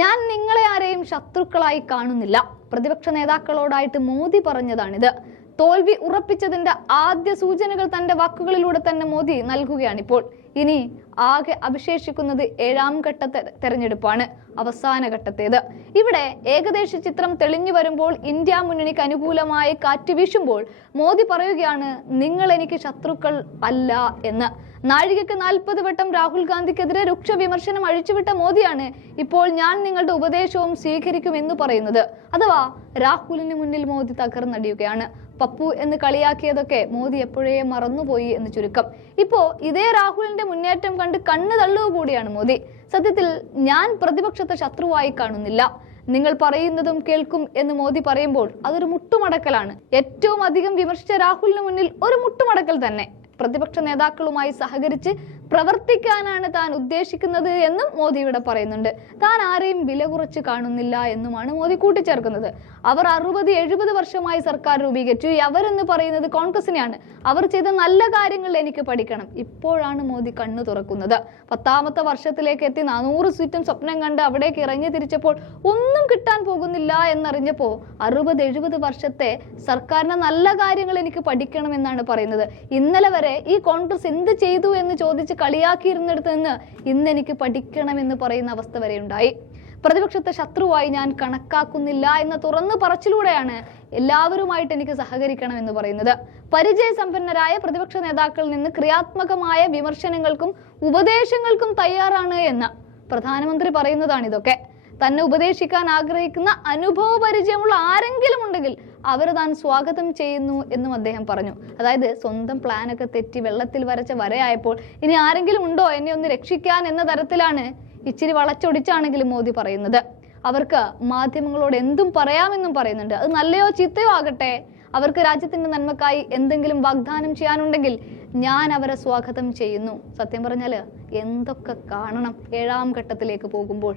ഞാൻ നിങ്ങളെ ആരെയും ശത്രുക്കളായി കാണുന്നില്ല. പ്രതിപക്ഷ നേതാക്കളോടായിട്ട് മോദി പറഞ്ഞതാണിത്. തോൽവി ഉറപ്പിച്ചതിന്റെ ആദ്യ സൂചനകൾ തന്റെ വാക്കുകളിലൂടെ തന്നെ മോദി നൽകുകയാണിപ്പോൾ. ഇനി ആകെ അവശേഷിക്കുന്നത് 7ാം ഘട്ടത്തെ തെരഞ്ഞെടുപ്പാണ്, അവസാന ഘട്ടത്തേത്. ഇവിടെ ഏകദേശ ചിത്രം തെളിഞ്ഞു വരുമ്പോൾ, ഇന്ത്യ മുന്നണിക്ക് അനുകൂലമായി കാറ്റ് വീശുമ്പോൾ മോദി പറയുകയാണ്, നിങ്ങൾ എനിക്ക് ശത്രുക്കൾ അല്ല എന്ന്. നാഴികക്ക് 40 വട്ടം രാഹുൽ ഗാന്ധിക്കെതിരെ രൂക്ഷ വിമർശനം അഴിച്ചുവിട്ട മോദിയാണ് ഇപ്പോൾ ഞാൻ നിങ്ങളുടെ ഉപദേശവും സ്വീകരിക്കുമെന്ന് പറയുന്നത്. അഥവാ രാഹുലിന് മുന്നിൽ മോദി തകർന്നടിയുകയാണ്. പപ്പു എന്ന് കളിയാക്കിയതൊക്കെ മോദി എപ്പോഴേ മറന്നുപോയി എന്ന് ചുരുക്കം. ഇപ്പോ ഇതേ രാഹുലിന്റെ മുന്നേറ്റം കണ്ട് കണ്ണ് തള്ളുക കൂടിയാണ് മോദി. സത്യത്തിൽ ഞാൻ പ്രതിപക്ഷത്തെ ശത്രുവായി കാണുന്നില്ല. നിങ്ങൾ പറയുന്നതും കേൾക്കും എന്ന് മോദി പറയുമ്പോൾ അതൊരു മുട്ടുമടക്കലാണ്. ഏറ്റവും അധികം വിമർശിച്ച രാഹുലിന് മുന്നിൽ ഒരു മുട്ടുമടക്കൽ തന്നെ. പ്രതിപക്ഷ നേതാക്കളുമായി സഹകരിച്ച് പ്രവർത്തിക്കാനാണ് താൻ ഉദ്ദേശിക്കുന്നത് എന്നും മോദി ഇവിടെ പറയുന്നുണ്ട്. താൻ ആരെയും വില കുറച്ച് കാണുന്നില്ല എന്നുമാണ് മോദി കൂട്ടിച്ചേർക്കുന്നത്. അവർ 60-70 വർഷമായി സർക്കാർ രൂപീകരിച്ചു. അവരെന്ന് പറയുന്നത് കോൺഗ്രസിനെയാണ്. അവർ ചെയ്ത നല്ല കാര്യങ്ങൾ എനിക്ക് പഠിക്കണം. ഇപ്പോഴാണ് മോദി കണ്ണു തുറക്കുന്നത്. 10ാമത്തെ വർഷത്തിലേക്ക് എത്തി 400 സീറ്റും സ്വപ്നം കണ്ട് അവിടേക്ക് ഇറങ്ങി തിരിച്ചപ്പോൾ ഒന്നും കിട്ടാൻ പോകുന്നില്ല എന്നറിഞ്ഞപ്പോ 60-70 വർഷത്തെ സർക്കാരിന്റെ നല്ല കാര്യങ്ങൾ എനിക്ക് പഠിക്കണം എന്നാണ് പറയുന്നത്. ഇന്നലെ വരെ ഈ കോൺഗ്രസ് എന്ത് ചെയ്തു എന്ന് ചോദിച്ച് കളിയാക്കിയിരുന്നിടത്ത് നിന്ന് ഇന്ന് എനിക്ക് പഠിക്കണമെന്ന് പറയുന്ന അവസ്ഥ വരെ ഉണ്ടായി. പ്രതിപക്ഷത്തെ ശത്രുവായി ഞാൻ കണക്കാക്കുന്നില്ല എന്ന തുറന്നു പറച്ചിലൂടെയാണ് എല്ലാവരുമായിട്ട് എനിക്ക് സഹകരിക്കണം എന്ന് പറയുന്നത്. പരിചയസമ്പന്നരായ പ്രതിപക്ഷ നേതാക്കളിൽ നിന്ന് ക്രിയാത്മകമായ വിമർശനങ്ങൾക്കും ഉപദേശങ്ങൾക്കും തയ്യാറാണ് എന്ന് പ്രധാനമന്ത്രി പറയുന്നതാണ് ഇതൊക്കെ. തന്നെ ഉപദേശിക്കാൻ ആഗ്രഹിക്കുന്ന അനുഭവ പരിചയമുള്ള ആരെങ്കിലും ഉണ്ടെങ്കിൽ അവർ താൻ സ്വാഗതം ചെയ്യുന്നു എന്നും അദ്ദേഹം പറഞ്ഞു. അതായത് സ്വന്തം പ്ലാനൊക്കെ തെറ്റി വെള്ളത്തിൽ വരച്ച വരയായപ്പോൾ ഇനി ആരെങ്കിലും ഉണ്ടോ എന്നെ ഒന്ന് രക്ഷിക്കാൻ എന്ന തരത്തിലാണ് ഇച്ചിരി വളച്ചൊടിച്ചാണെങ്കിലും മോദി പറയുന്നത്. അവർക്ക് മാധ്യമങ്ങളോട് എന്തും പറയാമെന്നും പറയുന്നുണ്ട്. അത് നല്ലയോ ചീത്തയോ ആകട്ടെ, അവർക്ക് രാജ്യത്തിന്റെ നന്മക്കായി എന്തെങ്കിലും വാഗ്ദാനം ചെയ്യാനുണ്ടെങ്കിൽ ഞാൻ അവരെ സ്വാഗതം ചെയ്യുന്നു. സത്യം പറഞ്ഞാല് എന്തൊക്കെ കാണണം 7ാം ഘട്ടത്തിലേക്ക് പോകുമ്പോൾ.